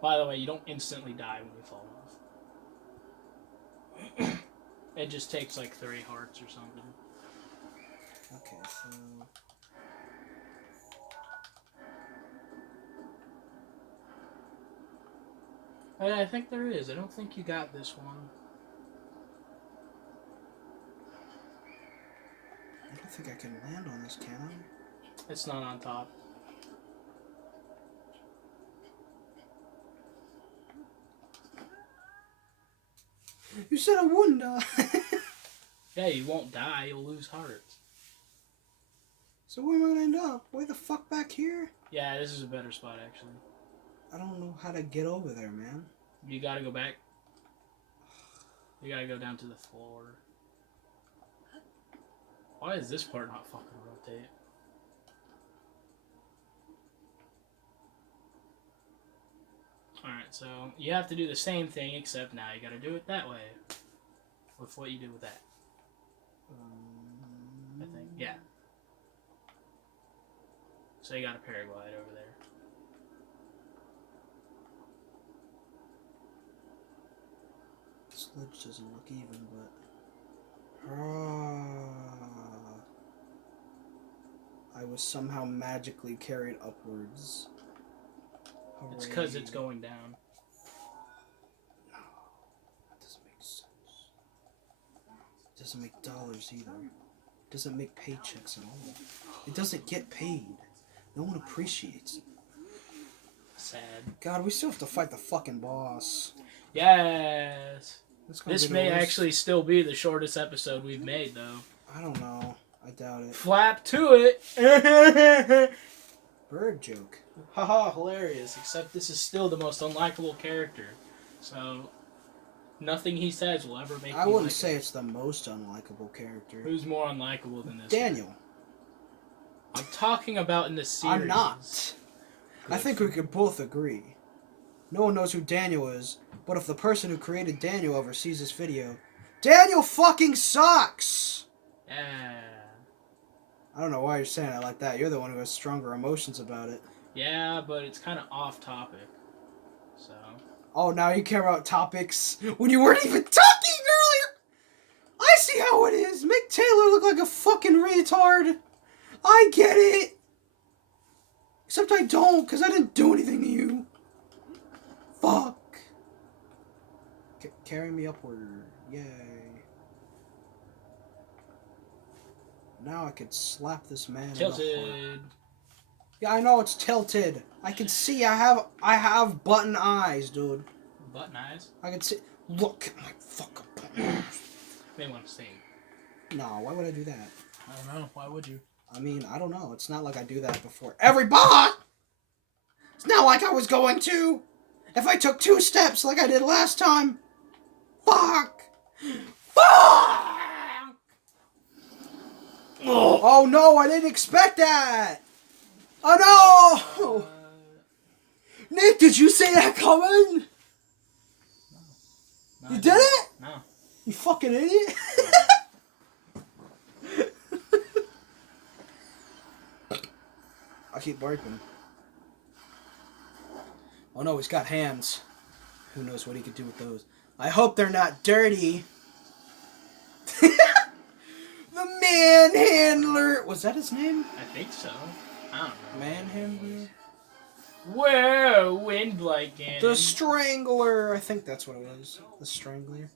By the way, you don't instantly die when you fall off. It just takes like 3 hearts or something. Okay, so... I think there is. I don't think you got this one. I don't think I can land on this, can I? It's not on top. You said I wouldn't die. Yeah, you won't die. You'll lose hearts. So where am I gonna end up? Way the fuck back here? Yeah, this is a better spot, actually. I don't know how to get over there, man. You gotta go back. You gotta go down to the floor. Why is this part not fucking rotate? Alright, so you have to do the same thing, except now you gotta do it that way. With what you do with that. I think. Yeah. So you got a paraglide over there. This ledge doesn't look even, but... I was somehow magically carried upwards. Hooray. It's because it's going down. No, that doesn't make sense. It doesn't make dollars either. It doesn't make paychecks at all. It doesn't get paid. No one appreciates it. Sad. God, we still have to fight the fucking boss. Yes! This This may actually still be the shortest episode we've made, though. I don't know. I doubt it. Flap to it! Bird joke. Haha, hilarious. Except this is still the most unlikable character. So, nothing he says will ever make I me wouldn't like say him. it's the most unlikable character. Who's more unlikable than this? Daniel. I'm talking about in the series. I'm not. Good. I think we could both agree. No one knows who Daniel is, but if the person who created Daniel ever sees this video, Daniel fucking sucks! Yeah. I don't know why you're saying it like that. You're the one who has stronger emotions about it. Yeah, but it's kind of off topic. So. Oh, now you care about topics when you weren't even talking earlier! I see how it is! Make Taylor look like a fucking retard! I get it! Except I don't, because I didn't do anything to you. Fuck. Carry me upward. Yay. Now I could slap this man in the heart. Tilted. Yeah, I know it's tilted. I can see I have button eyes, dude. Button eyes? I can see. Look at my fucking button eyes. May want to sing. No, why would I do that? I don't know. Why would you? I mean, I don't know. It's not like I do that before everybody. It's not like I was going to. If I took 2 steps like I did last time. Fuck. Fuck. Oh no, I didn't expect that. Oh no. Nick, did you see that coming? No, You did it? No. You fucking idiot. I keep barking. Oh no, he's got hands. Who knows what he could do with those? I hope they're not dirty. The Manhandler. Was that his name? I think so. I don't know. Manhandler? Whoa, wind like Ganon. The Strangler. I think that's what it was. The Strangler.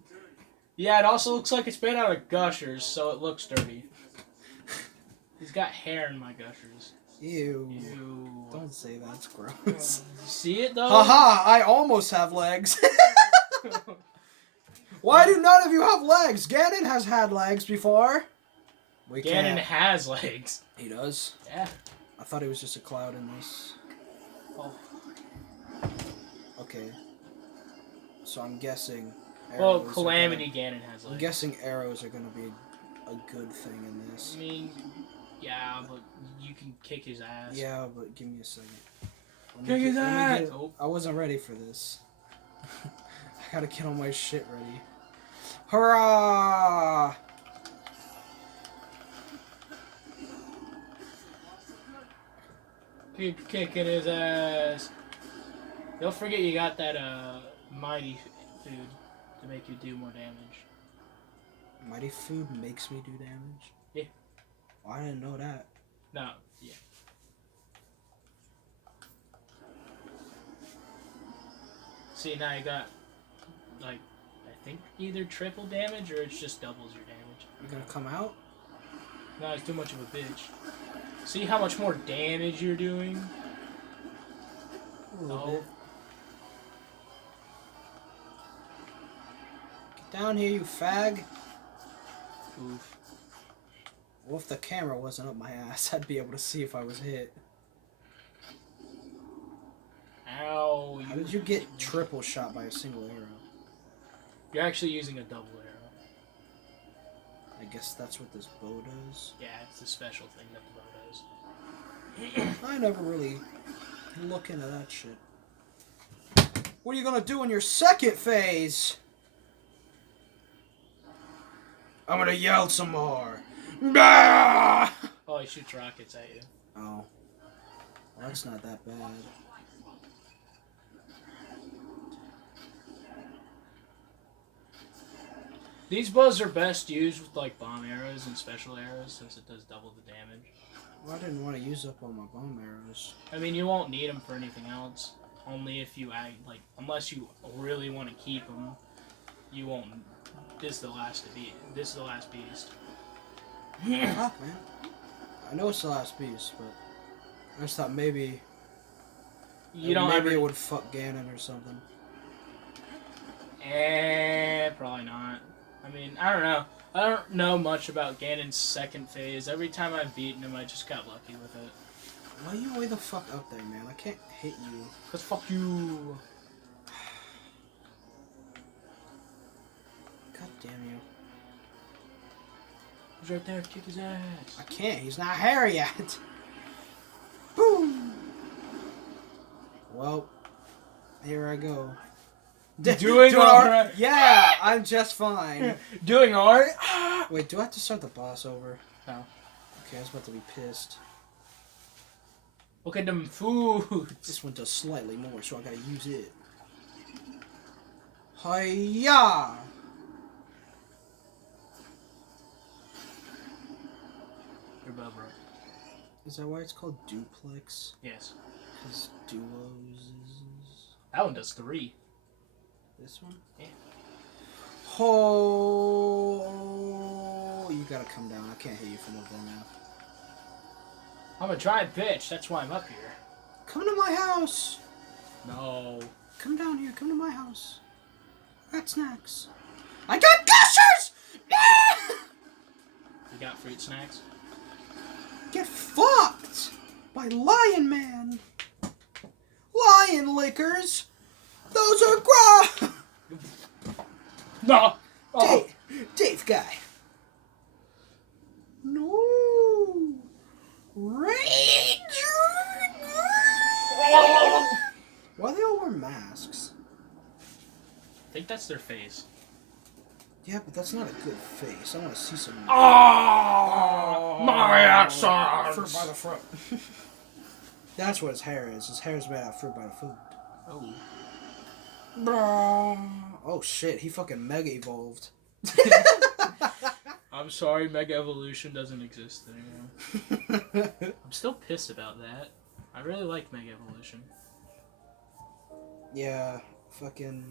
Yeah, it also looks like it's made out of gushers, so it looks dirty. He's got hair in my gushers. Ew. Ew. Don't say that's gross. See it though? Haha, I almost have legs. Why do none of you have legs? Ganon has had legs before. We Ganon can't. has legs. He does? Yeah. I thought he was just a cloud in this. Oh. Okay. So I'm guessing... Well, arrows are Calamity Ganon has I'm legs. guessing arrows are going to be a good thing in this. I mean, yeah, but you can kick his ass. Yeah, but give me a second. Kick his ass! Get, I wasn't ready for this. I gotta get all my shit ready. Hurrah! Keep kicking his ass. Don't forget you got that mighty food to make you do more damage. Mighty food makes me do damage? Yeah. Oh, I didn't know that. No, yeah. See, now you got, like, I think either triple damage or it just doubles your damage. You gonna come out? No, it's too much of a bitch. See how much more damage you're doing? A little Oh. bit. Get down here, you fag. Oof. Well, if the camera wasn't up my ass, I'd be able to see if I was hit. Ow. How did you get triple shot by a single arrow? You're actually using a double arrow. I guess that's what this bow does. Yeah, it's a special thing that the bow does. I never really look into that shit. What are you gonna do in your second phase? I'm gonna yell some more. Bah! Oh, he shoots rockets at you. Oh. Well, that's not that bad. These bows are best used with like bomb arrows and special arrows since it does double the damage. Well, I didn't want to use up all my bomb arrows. I mean, you won't need them for anything else. Only if you add, like, unless you really want to keep them, you won't. This is the last beast. Fuck, man. I know it's the last beast, but I just thought maybe Maybe it would fuck Ganon or something. Probably not. I mean, I don't know. I don't know much about Ganon's second phase. Every time I've beaten him, I just got lucky with it. Why are you way the fuck up there, man? I can't hit you. Cause fuck you. God damn you. He's right there. Kick his ass. I can't. He's not here yet. Boom. Well, here I go. Doing alright. Yeah, I'm just fine. Doing alright. Wait, do I have to start the boss over? No. Okay, I was about to be pissed. Look at them foods. This one does slightly more, so I gotta use it. Hiya! Your bow broke. Is that why it's called duplex? Yes. Because duos is... That one does 3. This one? Yeah. Oh, you gotta come down. I can't hit you from up there now. I'm a giant bitch. That's why I'm up here. Come to my house! No. Come down here. Come to my house. I got snacks. I got gushers! You got fruit snacks? Get fucked by Lion Man. Lion liquors. Those are No. Oh. Dave guy. No. Ranger. Why they all wear masks? I think that's their face. Yeah, but that's not a good face. I want to see some. Oh, my actions. Fruit by the front. That's what his hair is. His hair is made out of fruit by the foot. Oh. Oh shit, he fucking mega evolved. I'm sorry, Mega Evolution doesn't exist anymore. I'm still pissed about that. I really like Mega Evolution. Yeah, fucking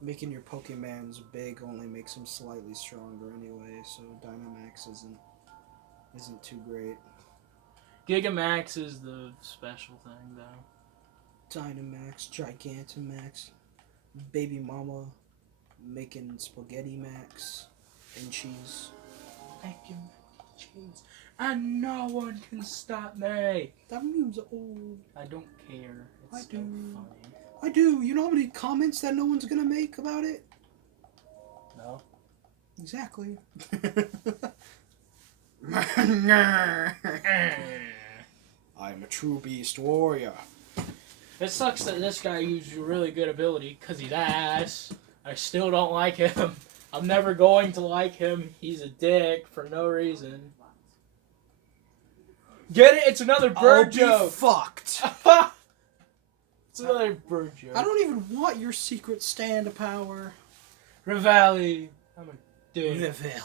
making your Pokemons big only makes them slightly stronger anyway, so Dynamax isn't too great. Gigamax is the special thing, though. Dynamax, Gigantamax, Baby Mama, making Spaghetti Max and cheese. Making cheese. And no one can stop me. That meme's old. I don't care. It's I so do. funny. I do. You know how many comments that no one's gonna make about it? No? Exactly. I'm a true beast warrior. It sucks that this guy used a really good ability because he's ass. I still don't like him. I'm never going to like him. He's a dick for no reason. Get it? It's another bird I'll be joke. fucked. It's another bird joke. I don't even want your secret stand of power. Rivali. I'm a dude. Revelia.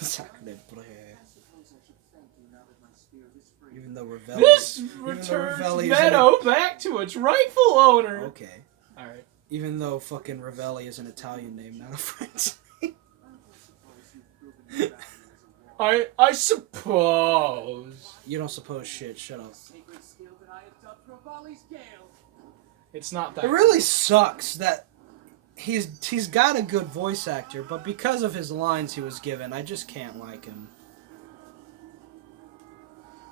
Sacre bleu. Even though Revelia... This returns Meadow back to its rightful owner. Okay. Alright. Even though fucking Revelia is an Italian name, not a French name. I suppose. You don't suppose shit, shut up. It's not that. It really sucks that he's got a good voice actor, but because of his lines he was given, I just can't like him.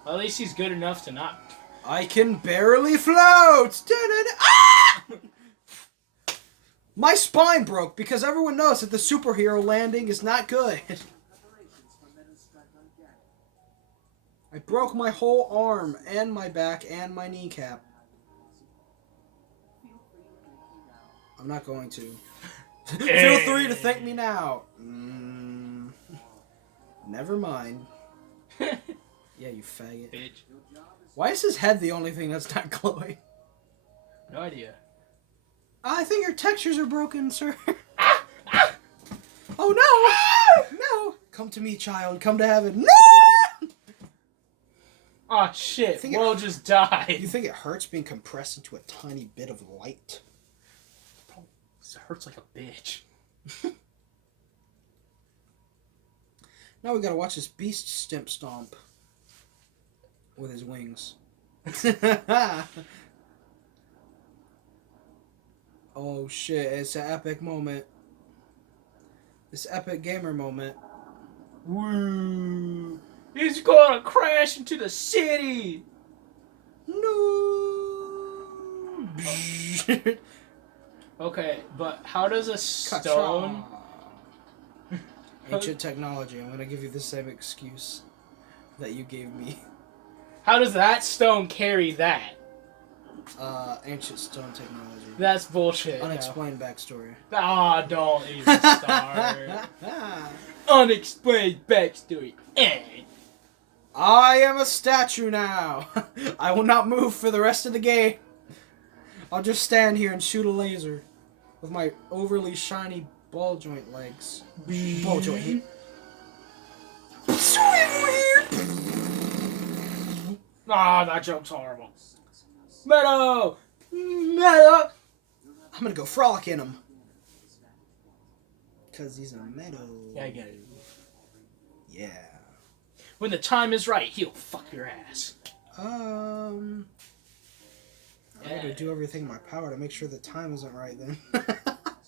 Well, at least he's good enough to not. I can barely float! Ah! My spine broke because everyone knows that the superhero landing is not good. I broke my whole arm and my back and my kneecap. I'm not going to. Feel free to thank me now. Never mind. Yeah, you faggot. Bitch. Why is his head the only thing that's not glowing? No idea. I think your textures are broken, sir. Oh no! No! Come to me, child. Come to heaven. No! Oh shit! Will just died. You think it hurts being compressed into a tiny bit of light? It hurts like a bitch. Now we gotta watch this beast stomp with his wings. Oh shit, it's an epic moment. This epic gamer moment. Woo! He's gonna crash into the city! No! Okay, but how does a stone... Ancient technology. I'm gonna give you the same excuse that you gave me. How does that stone carry that? Ancient stone technology. That's bullshit. Unexplained backstory. Ah, don't even start. Unexplained backstory. I am a statue now. I will not move for the rest of the game. I'll just stand here and shoot a laser with my overly shiny ball joint legs. Ball joint here. Ah, that joke's horrible. Meadow! Meadow! I'm gonna go frolic in him. Cause he's a meadow. Yeah, I get it. Yeah. When the time is right, he'll fuck your ass. I'm gonna do everything in my power to make sure the time isn't right then.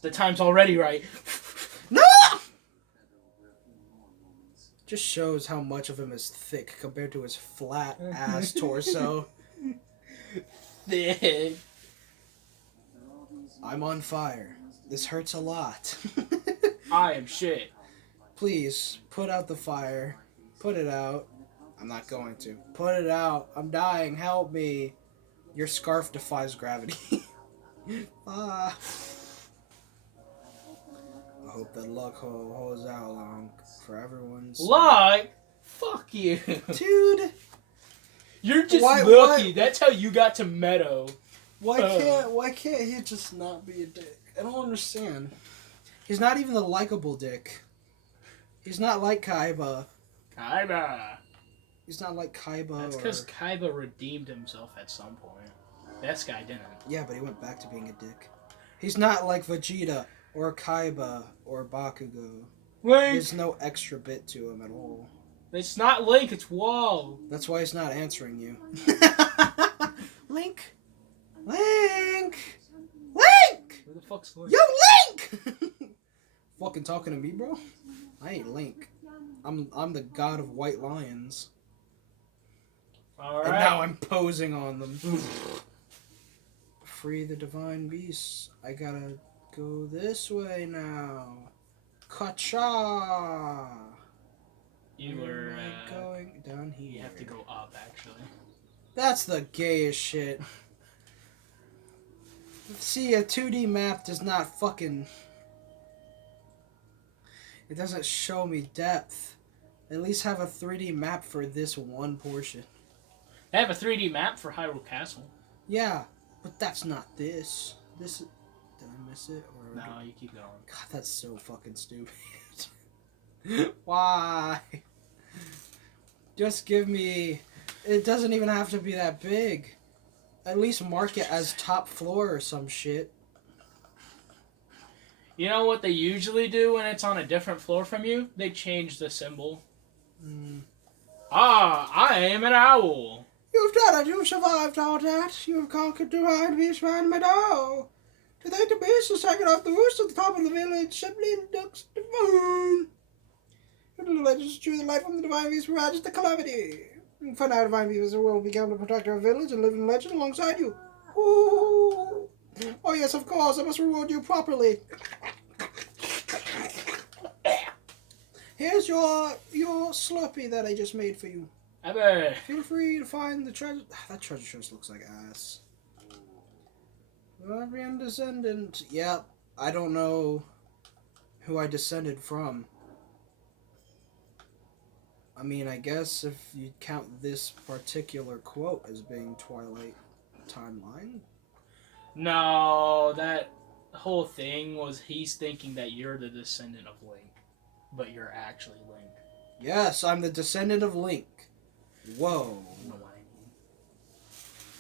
The time's already right. No! Just shows how much of him is thick compared to his flat ass torso. Thick. I'm on fire. This hurts a lot. I am shit. Please, put out the fire. Put it out. I'm not going to. Put it out. I'm dying. Help me. Your scarf defies gravity. Ah. I hope that luck holds out long for everyone's. Luck? Fuck you. Dude. You're just lucky. That's how you got to Meadow. Why can't he just not be a dick? I don't understand. He's not even the likable dick. He's not like Kaiba. Kaiba. He's not like Kaiba. That's because Kaiba redeemed himself at some point. This guy didn't. Yeah, but he went back to being a dick. He's not like Vegeta or Kaiba or Bakugo. Link. There's no extra bit to him at all. It's not Link, it's Wall. That's why he's not answering you. Link! Link! Link! Who the fuck's Link? Yo, Link! Fucking talking to me, bro? I ain't Link. I'm the god of white lions. Alright. And now I'm posing on them. Free the divine beasts. I gotta go this way now. Kacha! You were going down here. You have to go up, actually. That's the gayest shit. See, a 2D map does not fucking... It doesn't show me depth. At least have a 3D map for this one portion. They have a 3D map for Hyrule Castle. Yeah, but that's not this. This is... Did I miss it? Or... No, you keep going. God, that's so fucking stupid. Why? Just give me... It doesn't even have to be that big. At least mark it as top floor or some shit. You know what they usually do when it's on a different floor from you? They change the symbol. Ah, I am an owl. You've done it. You've survived all that. You've conquered divine beast man Meadow. To thank the beast has taken off the roost at the top of the village, simply ducks the moon. Your little legends drew the light from the divine beast provides the calamity. For now, divine beast will become the protector of the village and live in legend alongside you. Ooh. Oh yes, of course. I must reward you properly. Here's your Slurpee that I just made for you. Abby. Feel free to find the treasure. That treasure chest looks like ass. Barbarian descendant. Yep. I don't know who I descended from. I mean, I guess if you count this particular quote as being Twilight timeline. No, that whole thing was he's thinking that you're the descendant of Link, but you're actually Link. Yes, I'm the descendant of Link. Whoa. You know what I mean?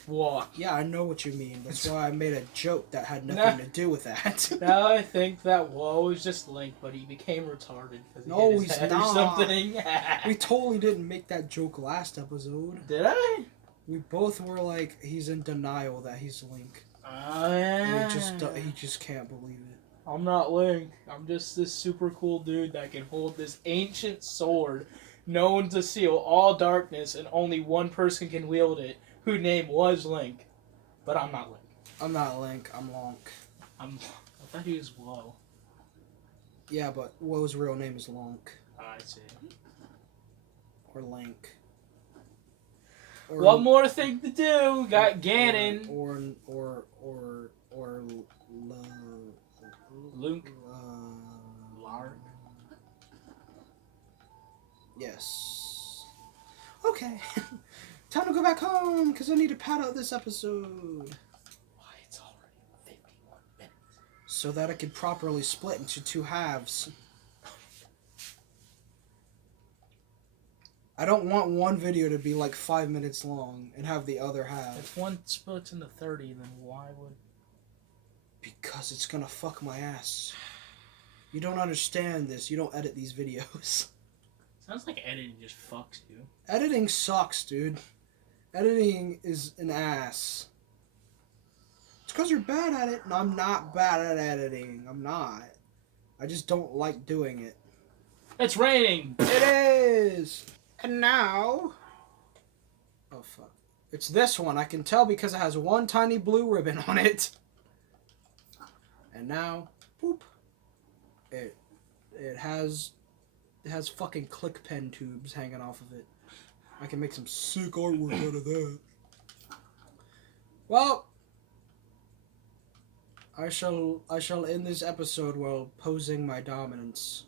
What? Yeah, I know what you mean. That's why I made a joke that had nothing to do with that. Now I think that whoa is just Link, but he became retarded because he hit his head or something. We totally didn't make that joke last episode. Did I? We both were like, he's in denial that he's Link. Yeah. He just can't believe it. I'm not Link. I'm just this super cool dude that can hold this ancient sword known to seal all darkness and only one person can wield it, whose name was Link. But I'm not Link. I'm not Link, I'm Lonk. I thought he was Woe. Yeah, but Woe's real name is Lonk. I see. Or Link. One more thing to do. Got Ganon. Luke. Lark. Yes. Okay. Time to go back home because I need to pad out this episode. Why, it's already 51 minutes. So that I can properly split into two halves. I don't want one video to be like 5 minutes long and have the other half. If one splits into 30, then why would... Because it's gonna fuck my ass. You don't understand this. You don't edit these videos. Sounds like editing just fucks you. Editing sucks, dude. Editing is an ass. It's because you're bad at it. No, I'm not bad at editing. I'm not. I just don't like doing it. It's raining! It is! And now... Oh, fuck. It's this one. I can tell because it has one tiny blue ribbon on it. And now, boop. It has fucking click pen tubes hanging off of it. I can make some sick artwork out of that. Well, I shall end this episode while posing my dominance.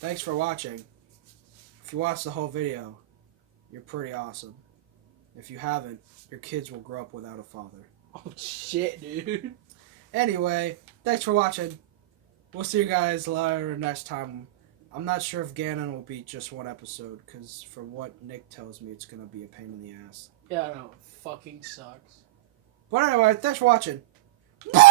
Thanks for watching. If you watched the whole video, you're pretty awesome. If you haven't, your kids will grow up without a father. Oh shit, dude. Anyway, thanks for watching. We'll see you guys later next time. I'm not sure if Ganon will be just one episode, because from what Nick tells me, it's going to be a pain in the ass. Yeah, I know. It fucking sucks. But anyway, thanks for watching. Bye.